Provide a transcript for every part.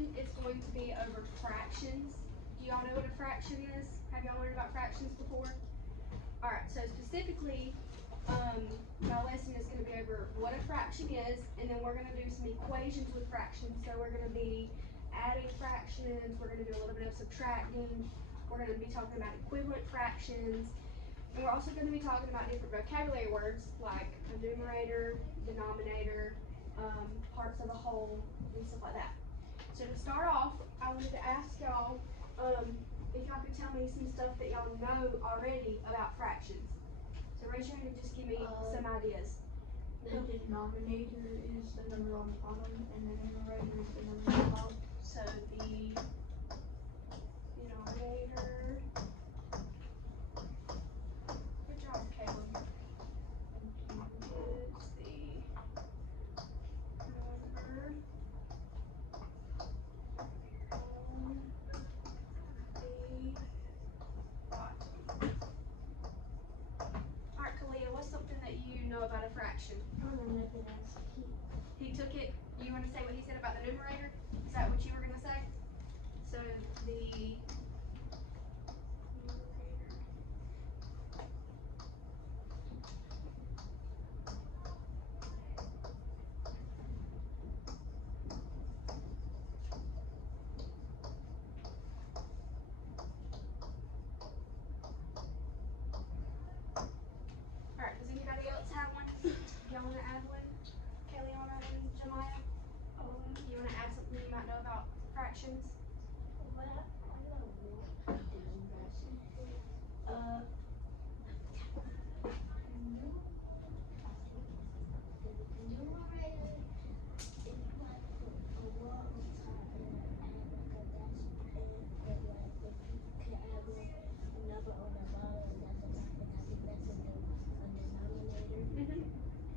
lesson is going to be over fractions. Do y'all know what a fraction is? Have y'all learned about fractions before? Alright, so specifically, my lesson is going to be over what a fraction is, and then we're going to do some equations with fractions. So we're going to be adding fractions, we're going to do a little bit of subtracting, we're going to be talking about equivalent fractions, and we're also going to be talking about different vocabulary words like a numerator, denominator, parts of a whole, and stuff like that. So to start off, I wanted to ask y'all if y'all could tell me some stuff that y'all know already about fractions. So raise your hand and just give me some ideas. The denominator is the number on the bottom, and the numerator is the number on the top. So the denominator. Good job, Caleb. Is the number on the bottom. Alright, Kalia, what's something that you know about a fraction? He took it. You want to say what he said about the numerator? Is that what you were going to say? So the Alright, does anybody else have one? Y'all want to add one? Kayleona and Jemiah? You want to add something you might know about fractions?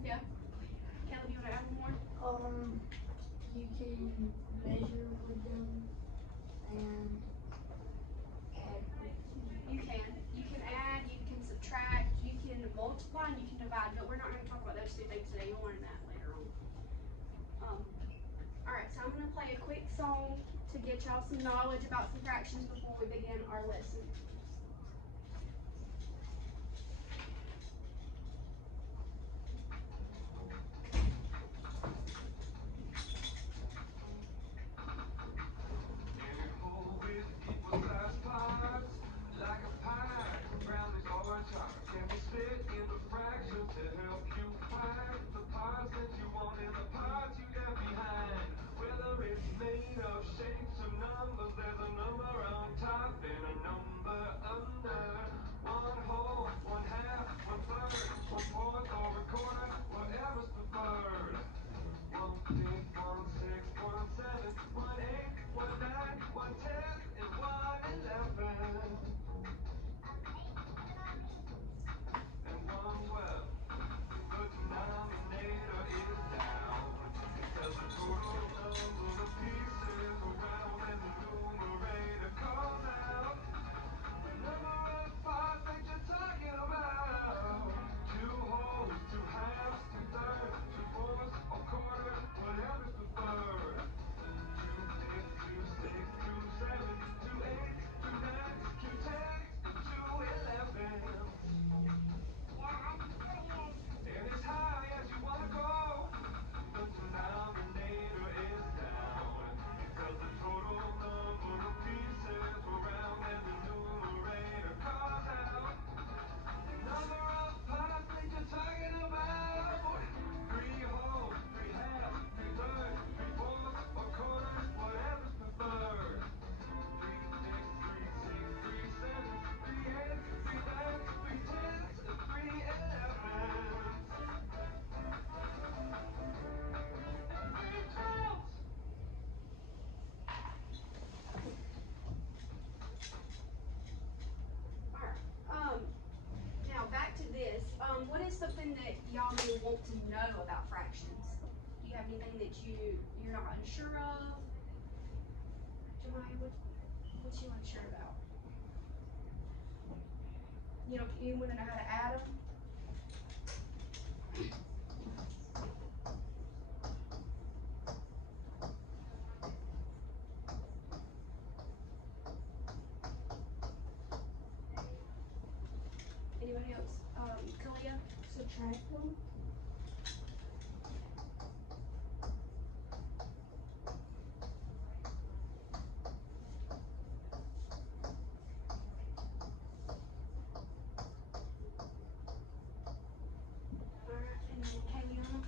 Yeah. Caleb, you want to add one more? You can measure with them and add with them. You can. You can add, you can subtract, you can multiply, and you can divide, but we're not going to talk about those two things today. You'll learn that later on. Alright, so I'm going to play a quick song to get y'all some knowledge about some fractions before we begin our lesson. Now back to this. What is something that y'all may want to know about fractions? Do you have anything that you're not unsure of? Jemiah, what you unsure about? You want to know how to add them? subtract them. Alright, and then Kayleigh,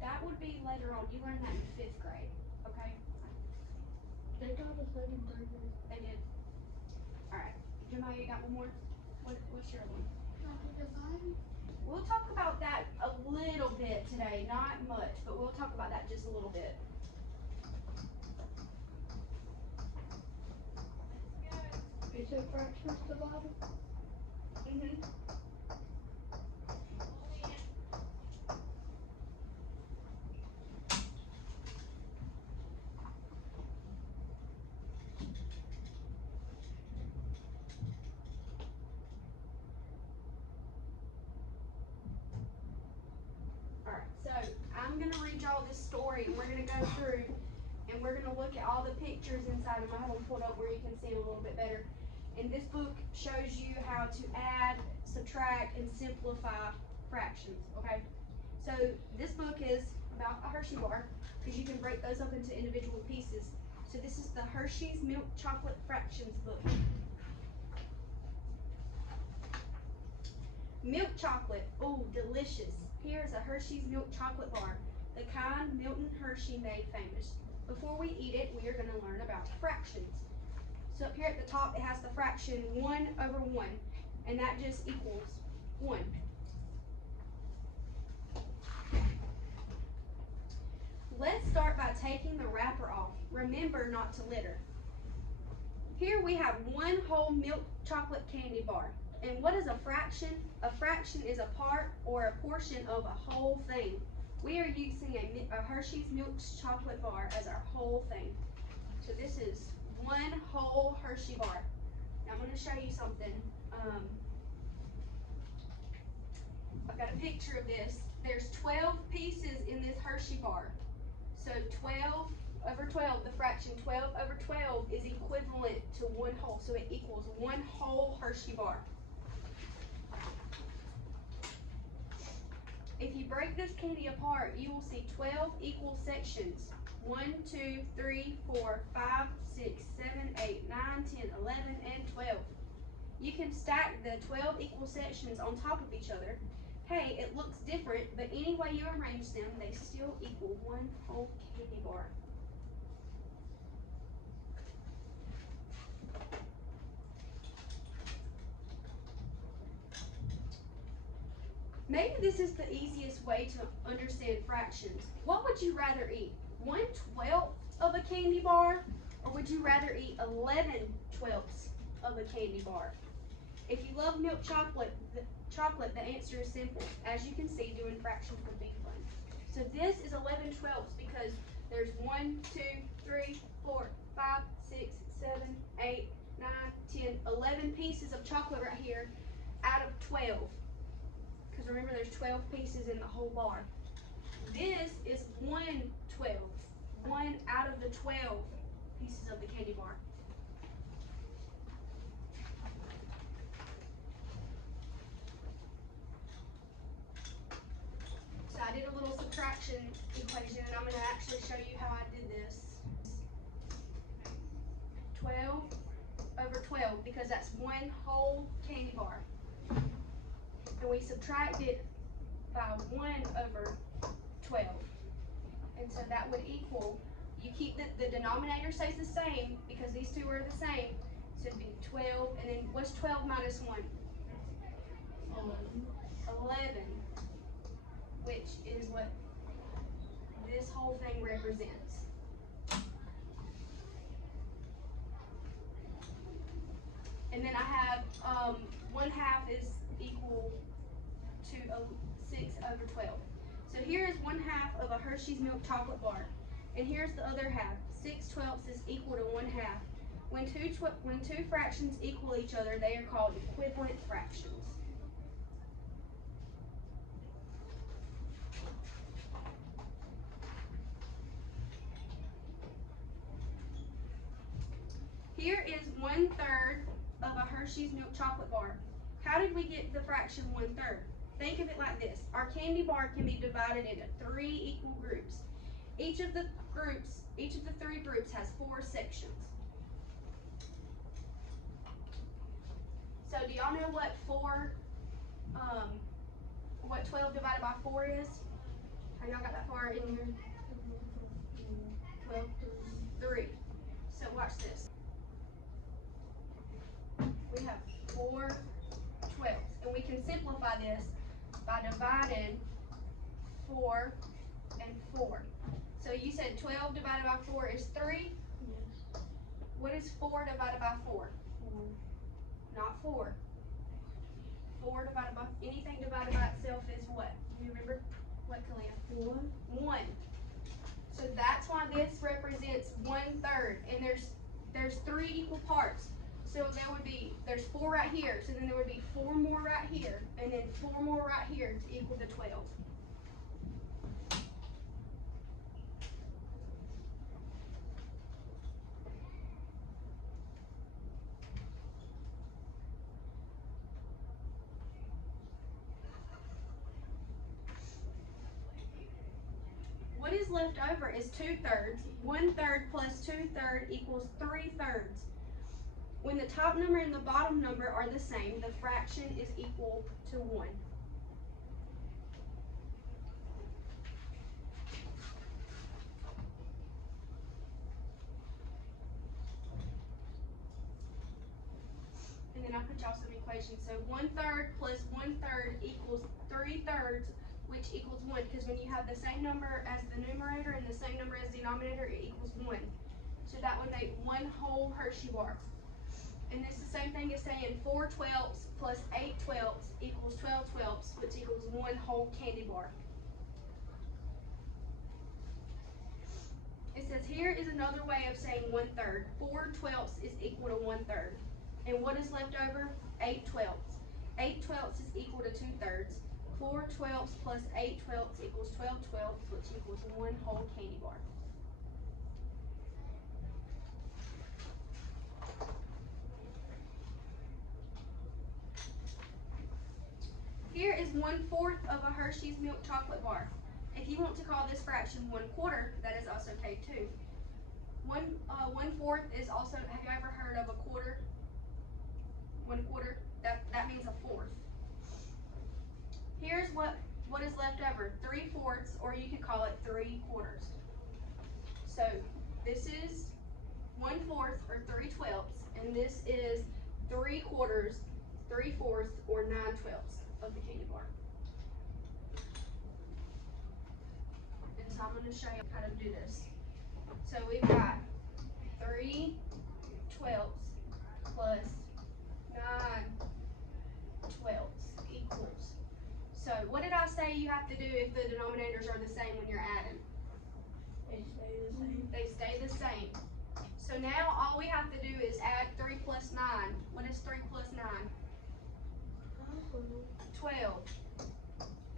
that would be later on. You learn that in 5th grade, okay? They taught us that in 3rd grade. They did. Alright, Jemiah, you got one more? What's your one? We'll talk about that a little bit today, not much, but we'll talk about that just a little bit. You said fractions divided? Mm-hmm. Alright, so I'm gonna read y'all this story and we're gonna go through and we're gonna look at all the pictures inside of them. I have them pulled up where you can see them a little bit better. And this book shows you how to add, subtract, and simplify fractions, okay? So this book is about a Hershey bar because you can break those up into individual pieces. So this is the Hershey's Milk Chocolate Fractions book. Milk chocolate, oh, delicious. Here's a Hershey's Milk Chocolate bar, the kind Milton Hershey made famous. Before we eat it, we are going to learn about fractions. So up here at the top, it has the fraction 1/1, and that just equals 1. Let's start by taking the wrapper off. Remember not to litter. Here we have one whole milk chocolate candy bar. And what is a fraction? A fraction is a part or a portion of a whole thing. We are using a Hershey's Milk Chocolate bar as our whole thing. So this is one whole Hershey bar. Now I'm going to show you something. I've got a picture of this. There's 12 pieces in this Hershey bar. So 12/12, the fraction 12/12 is equivalent to one whole. So it equals one whole Hershey bar. If you break this candy apart, you will see 12 equal sections. 1, 2, 3, 4, 5, 6, 7, 8, 9, 10, 11, and 12. You can stack the 12 equal sections on top of each other. Hey, it looks different, but any way you arrange them, they still equal one whole candy bar. Maybe this is the easiest way to understand fractions. What would you rather eat? 1/12 of a candy bar, or would you rather eat 11/12 of a candy bar? If you love milk chocolate, the answer is simple. As you can see, doing fractions would be fun. So this is 11/12 because there's 1, 2, 3, 4, 5, 6, 7, 8, 9, 10, 11 pieces of chocolate right here out of 12. Because remember, there's 12 pieces in the whole bar. This is 1/12. 1 out of the 12 pieces of the candy bar. So I did a little subtraction equation, and I'm going to actually show you how I did this. 12/12, because that's one whole candy bar. And we subtract it by 1/12. And so that would equal, you keep the denominator stays the same because these two are the same. So it'd be 12, and then what's 12 minus 1? 11, which is what this whole thing represents. And then I have 1/2 is equal to 6/12. So here is 1/2 of a Hershey's Milk Chocolate bar. And here's the other half. 6/12 is equal to 1/2. When two fractions equal each other, they are called equivalent fractions. Here is 1/3 of a Hershey's Milk Chocolate bar. How did we get the fraction 1/3? Think of it like this. Our candy bar can be divided into 3 equal groups. Each of the 3 groups has 4 sections. So do y'all know what 12 divided by 4 is? Have y'all got that far in your 12? 3. So watch this. We have 4 12s, and we can simplify this by dividing 4 and 4. So you said 12 divided by 4 is 3? Yes. What is 4 divided by 4? 4. Not 4. 4 divided by, anything divided by itself is what? Do you remember? What, Kalia? 1. 1. So that's why this represents 1/3, and there's 3 equal parts. So there's 4 right here, so then there would be 4 more right here, and then 4 more right here to equal the 12. What is left over is 2/3. 1/3 plus 2/3 equals 3/3. When the top number and the bottom number are the same, the fraction is equal to 1. And then I put y'all some equations. So 1/3 plus 1/3 equals 3/3, which equals 1. Because when you have the same number as the numerator and the same number as the denominator, it equals 1. So that would make 1 whole Hershey bar. And this is the same thing as saying 4 12ths plus 8 12ths equals 12 12ths, which equals 1 whole candy bar. It says here is another way of saying 1/3. 4 12ths is equal to 1/3. And what is left over? 8 12ths. 8 12ths is equal to 2/3. 4 12ths plus 8 12ths equals 12 12ths, which equals 1 whole candy bar. Here is 1/4 of a Hershey's milk chocolate bar. If you want to call this fraction 1/4, that is also okay too. 1/4 is also, have you ever heard of a quarter? 1/4, that means a fourth. Here's what is left over, 3/4, or you could call it 3/4. So this is 1/4 or 3/12, and this is 3/4, 3/4, or 9/12 of the candy bar. And so I'm going to show you how to do this. So we've got 3/12 plus 9/12 equals. So what did I say you have to do if the denominators are the same when you're adding? They stay the same. They stay the same. So now all we have to do is add 3 plus 9. What is 3 plus 9? 12.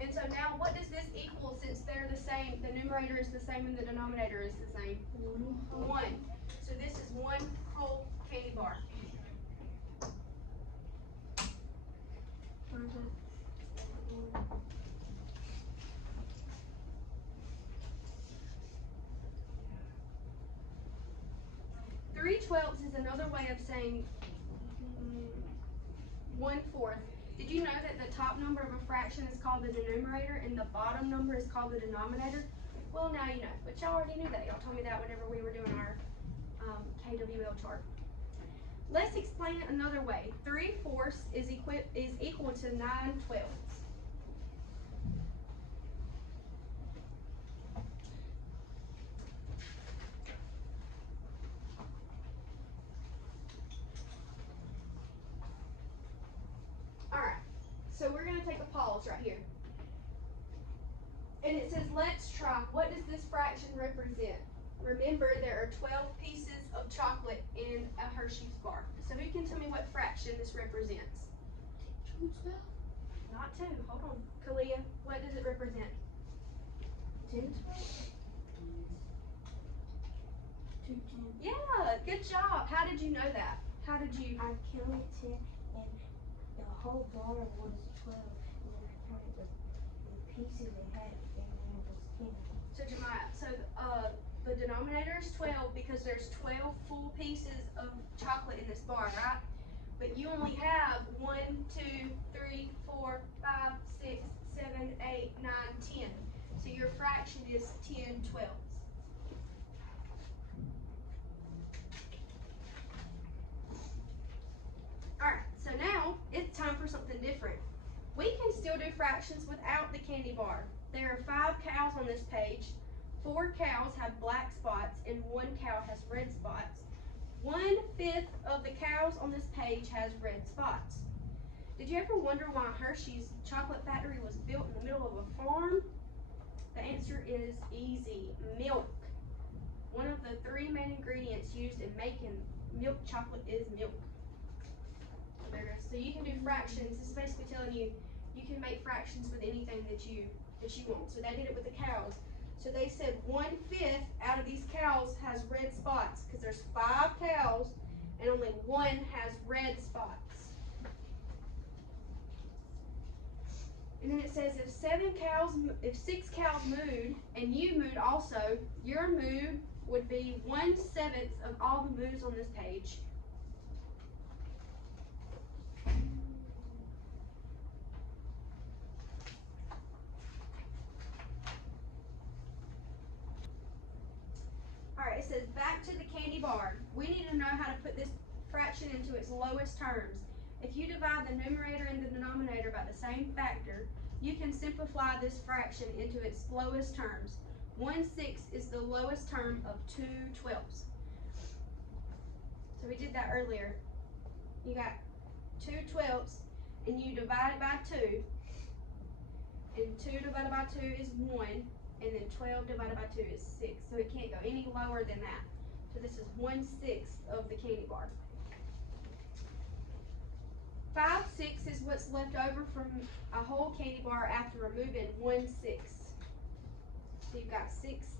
And so now what does this equal since they're the same? The numerator is the same and the denominator is the same. 1. So this is 1 whole candy bar. Three 12ths is another way of saying 1/4. Did you know that the top number of a fraction is called the numerator and the bottom number is called the denominator? Well, now you know, but y'all already knew that. Y'all told me that whenever we were doing our KWL chart. Let's explain it another way. 3/4 is equal to 9/12. Alright, so we're going to take a pause right here. And it says, let's try. What does this fraction represent? Remember, there are 12 pieces of chocolate in a Hershey's bar. So who can tell me what fraction this represents? 2/12. Not 2. Hold on. Kalia, what does it represent? 10/12. 2/10. Yeah, good job. How did you know that? How did you? I counted 10 and the whole bar was 12. And then I counted the pieces they had, and then it was 10. So Jemiah, so the denominator is 12 because there's 12 full pieces of chocolate in this bar, right? But you only have 1, 2, 3, 4, 5, 6, 7, 8, 9, 10. So your fraction is 10 twelfths. Alright, so now it's time for something different. We can still do fractions without the candy bar. There are 5 cows on this page. 4 cows have black spots and 1 cow has red spots. 1/5 of the cows on this page has red spots. Did you ever wonder why Hershey's chocolate factory was built in the middle of a farm? The answer is easy: milk. One of the 3 main ingredients used in making milk chocolate is milk. There it is. So you can do fractions. This is basically telling you you can make fractions with anything that you want. So they did it with the cows. So they said 1/5 out of these cows has red spots because there's 5 cows and only 1 has red spots. And then it says if 6 cows mooed and you mooed also, your moo would be 1/7 of all the moos on this page. Alright, it says back to the candy bar. We need to know how to put this fraction into its lowest terms. If you divide the numerator and the denominator by the same factor, you can simplify this fraction into its lowest terms. 1/6 is the lowest term of 2/12. So we did that earlier. You got 2/12 and you divide it by 2. And 2 divided by 2 is 1. And then 12 divided by 2 is 6. So it can't go any lower than that. So this is 1/6 of the candy bar. 5/6 is what's left over from a whole candy bar after removing 1/6. So you've got 6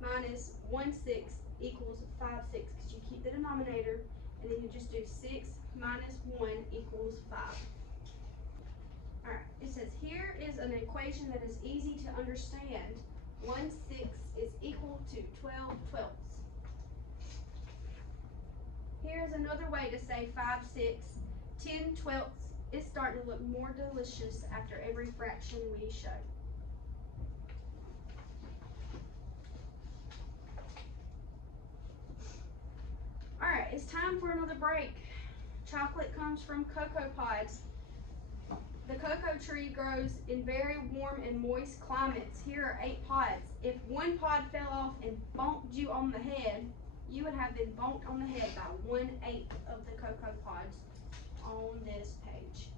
minus 1/6 equals 5/6 because you keep the denominator and then you just do 6 minus 1 equals 5. Alright, it says here is an equation that is easy to understand. 1/6 is equal to 12/12. Here's another way to say 5/6. 10/12 is starting to look more delicious after every fraction we show. Alright, it's time for another break. Chocolate comes from cocoa pods. The cocoa tree grows in very warm and moist climates. Here are 8 pods. If one pod fell off and bonked you on the head, you would have been bonked on the head by 1/8 of the cocoa pods on this page.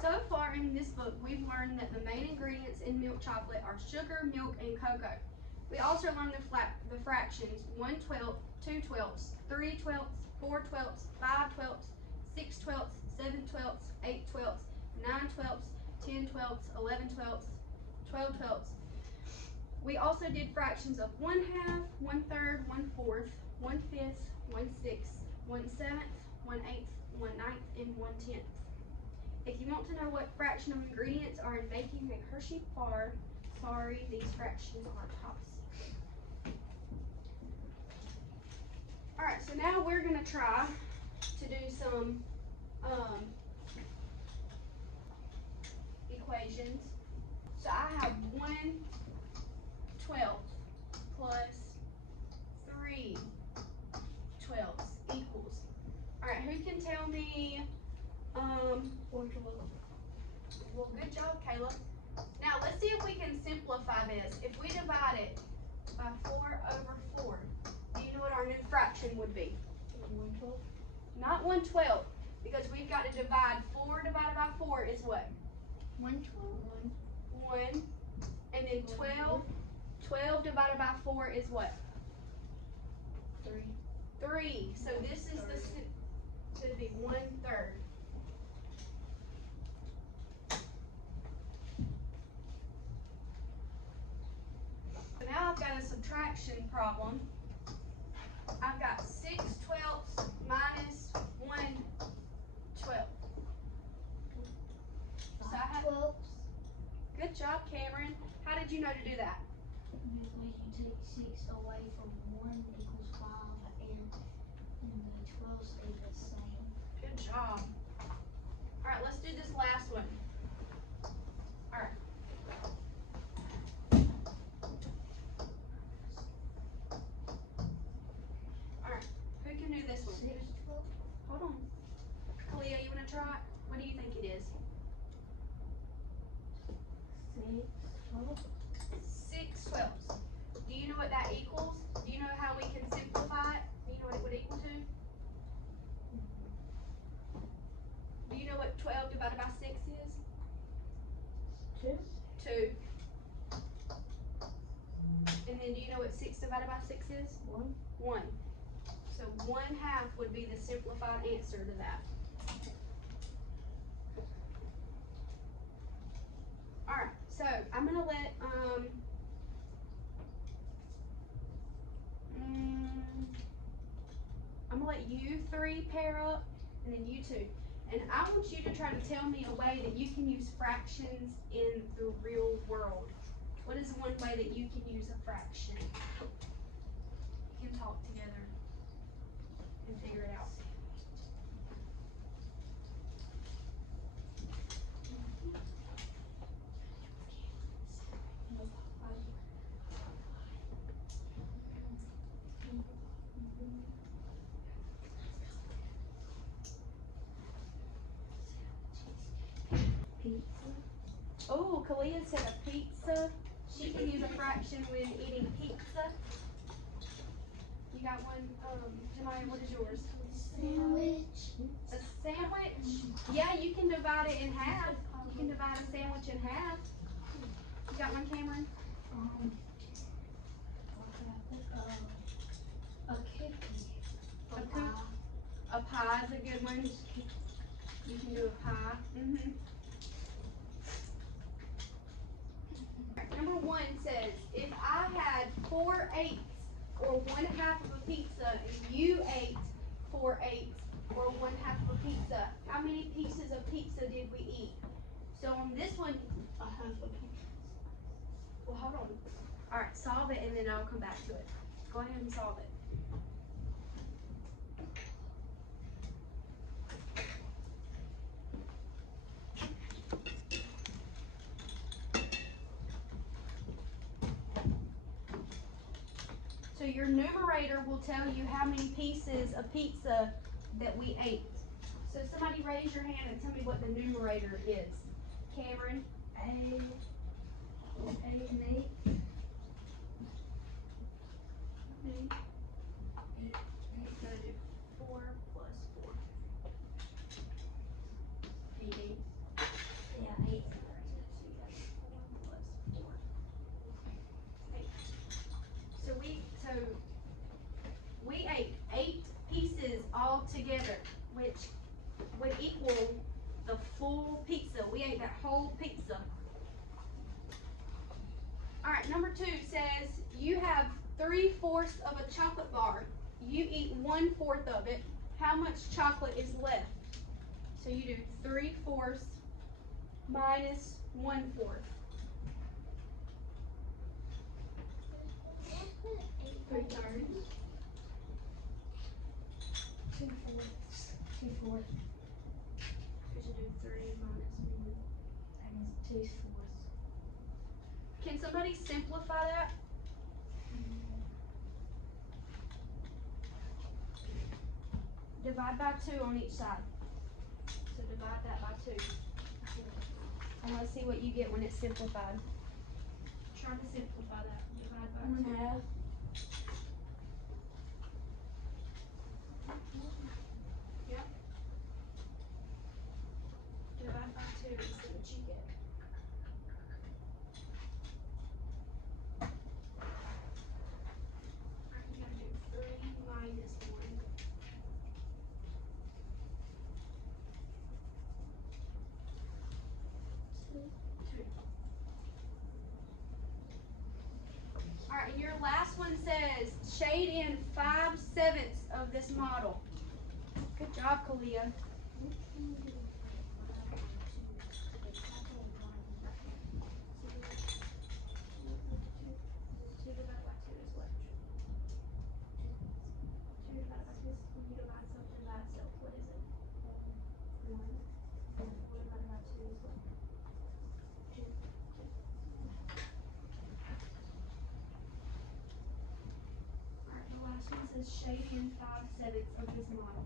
So far in this book, we've learned that the main ingredients in milk chocolate are sugar, milk, and cocoa. We also learned the fractions 1/12, 2/12, 3/12, 4/12, 5/12, 6/12, 7/12, 8/12, 9/12, 10/12, 11/12, 12/12. We also did fractions of 1/2, 1/3, 1/4, 1/5, 1/6, 1/7, 1/8, 1/9, and 1/10. If you want to know what fraction of ingredients are in making a Hershey bar, sorry, these fractions are top secret. Alright, so now we're going to try to do some equations. So I have 1/12 plus 3/12 equals. Alright, who can tell me 4/12. Well, good job, Caleb. Now, let's see if we can simplify this. If we divide it by 4/4, do you know what our new fraction would be? 1/12. Not 1/12, because we've got to divide 4 divided by 4 is what? 1/12. 1. And then 12 divided by 4 is what? 3. 3. So this is to be 1/3. problem. I've got 6/12 minus 1/12. So I have, 12. good job, Cameron. How did you know to do that? Because you take 6 away from 1 equals 5, and the 12 stay the same. Good job. Alright, let's do this last one. Alright. Alright, who can do this one? 6, 12. Hold on. Kalia, you wanna try it? What do you think it is? 6, 12. 6/12. Do you know what that equals? Do you know how we can simplify it? Do you know what it would equal to? Do you know what 12 divided by 6 is? 2. 2. And then do you know what 6 divided by 6 is? 1. 1. So 1/2 would be the simplified answer to that. Alright, so I'm gonna let I'm gonna let you 3 pair up and then you 2. And I want you to try to tell me a way that you can use fractions in the real world. What is one way that you can use a fraction? You can talk together and figure it out. Pizza. Oh, Kalia said a pizza. She can use a fraction when eating pizza. You got one, Jemiah, what is yours? Sandwich. A sandwich? Yeah, you can divide it in half. You can divide a sandwich in half. You got one, Cameron? A cookie. A cookie. A pie is a good one. You can do a pie. Number 1 says, if I had 4/8 or 1/2 of a pizza and you ate 4/8 or 1/2 of a pizza, how many pieces of pizza did we eat? So on this one, A half a pizza. well, hold on. Alright, solve it and then I'll come back to it. Go ahead and solve it. So your numerator will tell you how many pieces of pizza that we ate. So somebody raise your hand and tell me what the numerator is. Cameron? 8 and 8. Gotta do 4 plus 4. 8. Yeah, 8. So you got 4 plus 4. 8. So we ate 8 pieces all together, which would equal the full pizza. We ate that whole pizza. Alright, number 2 says you have 3/4 of a chocolate bar. You eat 1/4 of it. How much chocolate is left? So you do 3/4 minus 1/4. 3/3. 2/4. 2/4. You should do 3 minus 1. That means 2/4. Can somebody simplify that? Divide by 2 on each side. So divide that by 2. I want to see what you get when it's simplified. Try to simplify that. Divide by 2. 1/2. Divide by 2 and see what you get. Alright, you gotta do 3 minus 1. Alright, and your last one says shade in 5/7 of this model. Good job, Kalia. Two divided by two is what? Two divided by two is when you divide something by itself, what is it? One. And four divided by two is what? Two. Alright, the last one says shade in 5/7 of this model.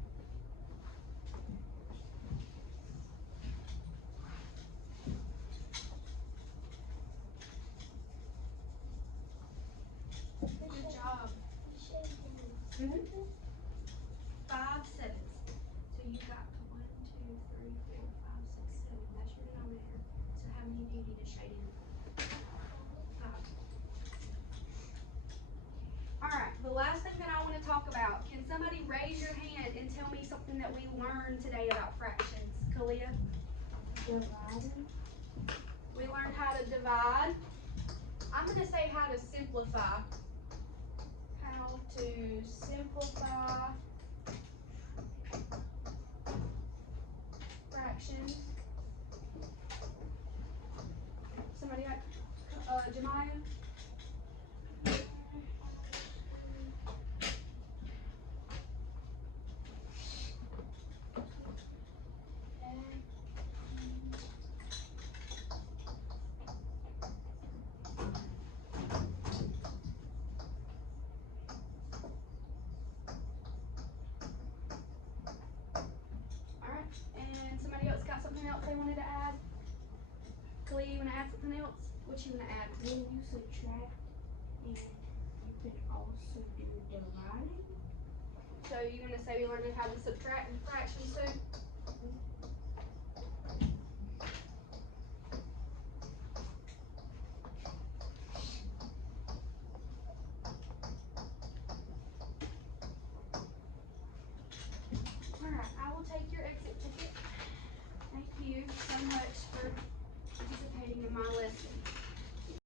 Good job. 5/7. So you got 1, 2, 3, 4, 5, 6, 7. That's your denominator. So how many do you need to shade in? 5. Alright, the last thing that I want to talk about, can somebody raise your hand and tell me something that we learned today about fractions? Kalia? Dividing. We learned how to divide. I'm going to say how to simplify. How to simplify fractions. Somebody got, Jemiah? Alright, and somebody else got something else they wanted to add? Kalia, you want to add something else? What you want to add? When you subtract, and you can also do dividing. So you want to say we learned how to subtract fractions too? Alright, I will take your exit ticket. Thank you so much for